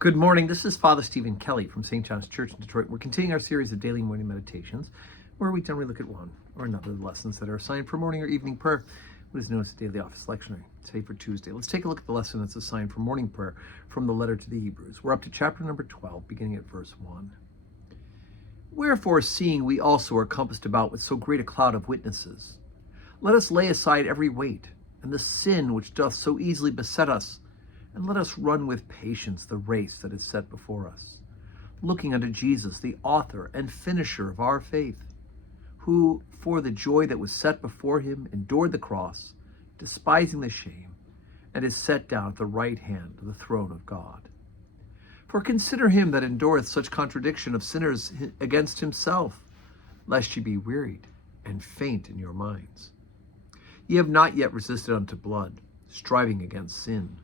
Good morning. This is Father Stephen Kelly from St. John's Church in Detroit. We're continuing our series of daily morning meditations, where we generally look at one or another of the lessons that are assigned for morning or evening prayer, what is known as the Daily Office Lectionary. Today for Tuesday, let's take a look at the lesson that's assigned for morning prayer from the letter to the Hebrews. We're up to chapter number 12, beginning at verse 1. Wherefore, seeing we also are compassed about with so great a cloud of witnesses, let us lay aside every weight and the sin which doth so easily beset us, and let us run with patience the race that is set before us, looking unto Jesus, the author and finisher of our faith, who, for the joy that was set before him, endured the cross, despising the shame, and is set down at the right hand of the throne of God. For consider him that endureth such contradiction of sinners against himself, lest ye be wearied and faint in your minds. Ye have not yet resisted unto blood, striving against sin.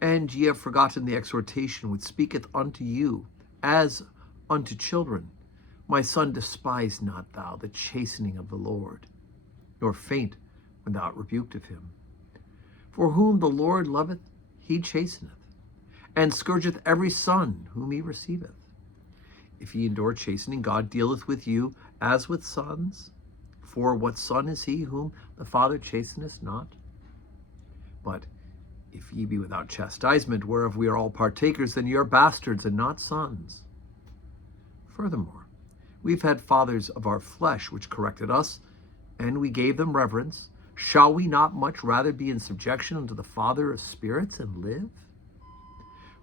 And ye have forgotten the exhortation which speaketh unto you as unto children. My son, despise not thou the chastening of the Lord, nor faint when thou art rebuked of him. For whom the Lord loveth, he chasteneth, and scourgeth every son whom he receiveth. If ye endure chastening, God dealeth with you as with sons. For what son is he whom the Father chasteneth not? But if ye be without chastisement, whereof we are all partakers, then ye are bastards and not sons. Furthermore, we've had fathers of our flesh which corrected us, and we gave them reverence. Shall we not much rather be in subjection unto the Father of spirits and live?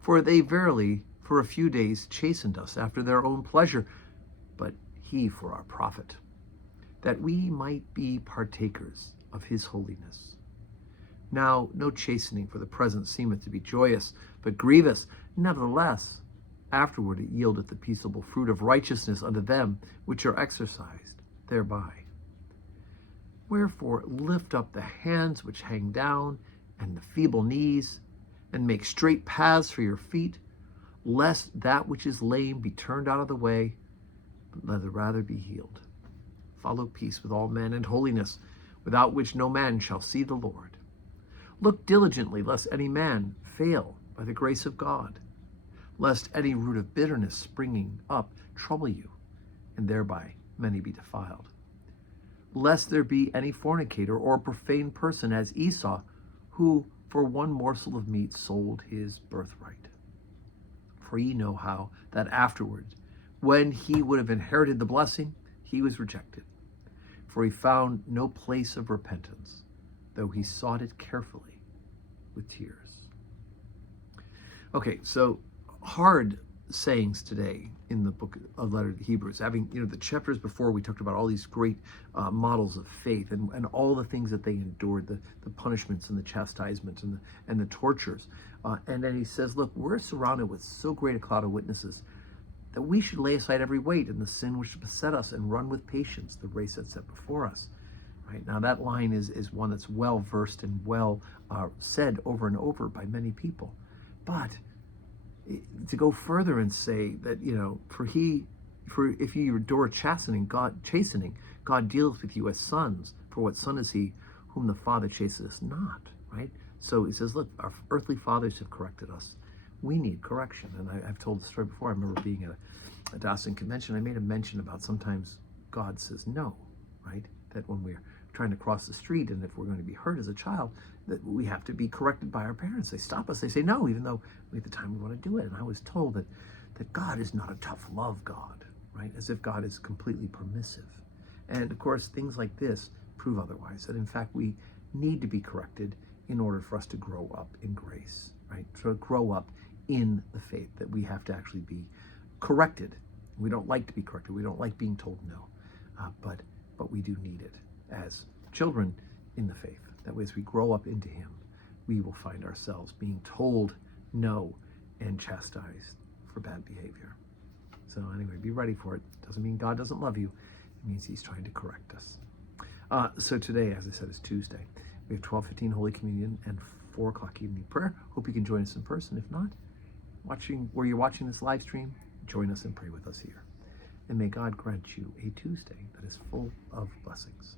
For they verily for a few days chastened us after their own pleasure, but he for our profit, that we might be partakers of his holiness. Now no chastening for the present seemeth to be joyous, but grievous. Nevertheless, afterward it yieldeth the peaceable fruit of righteousness unto them which are exercised thereby. Wherefore lift up the hands which hang down, and the feeble knees, and make straight paths for your feet, lest that which is lame be turned out of the way, but let it rather be healed. Follow peace with all men and holiness, without which no man shall see the Lord. Look diligently, lest any man fail by the grace of God, lest any root of bitterness springing up trouble you, and thereby many be defiled. Lest there be any fornicator or profane person as Esau, who for one morsel of meat sold his birthright. For ye know how that afterward, when he would have inherited the blessing, he was rejected. For he found no place of repentance, though he sought it carefully with tears. Okay, so hard sayings today in the book of letter to the Hebrews. Having, the chapters before, we talked about all these great models of faith and all the things that they endured, the punishments and the chastisement and the tortures. And then he says, look, we're surrounded with so great a cloud of witnesses that we should lay aside every weight and the sin which beset us and run with patience the race that's set before us. Right now, that line is one that's well versed and well said over and over by many people. But to go further and say that, for if you endure chastening, God deals with you as sons. For what son is he whom the Father chasteneth not? Right. So he says, look, our earthly fathers have corrected us. We need correction. And I've told the story before. I remember being at a Dawson convention. I made a mention about sometimes God says no, right? That when we're trying to cross the street, and if we're going to be hurt as a child, that we have to be corrected by our parents. They stop us. They say no, even though at the time we want to do it. And I was told that God is not a tough love God, right? As if God is completely permissive. And of course, things like this prove otherwise, that in fact we need to be corrected in order for us to grow up in grace, right? To grow up in the faith, that we have to actually be corrected. We don't like to be corrected. We don't like being told no, but we do need it as children in the faith. That way, as we grow up into him, we will find ourselves being told no and chastised for bad behavior. So anyway, be ready for it. Doesn't mean God doesn't love you. It means he's trying to correct us. So today, as I said, is Tuesday. We have 12:15 Holy Communion and 4 o'clock evening prayer. Hope you can join us in person. If not, where you're watching this live stream, join us and pray with us here. And may God grant you a Tuesday that is full of blessings.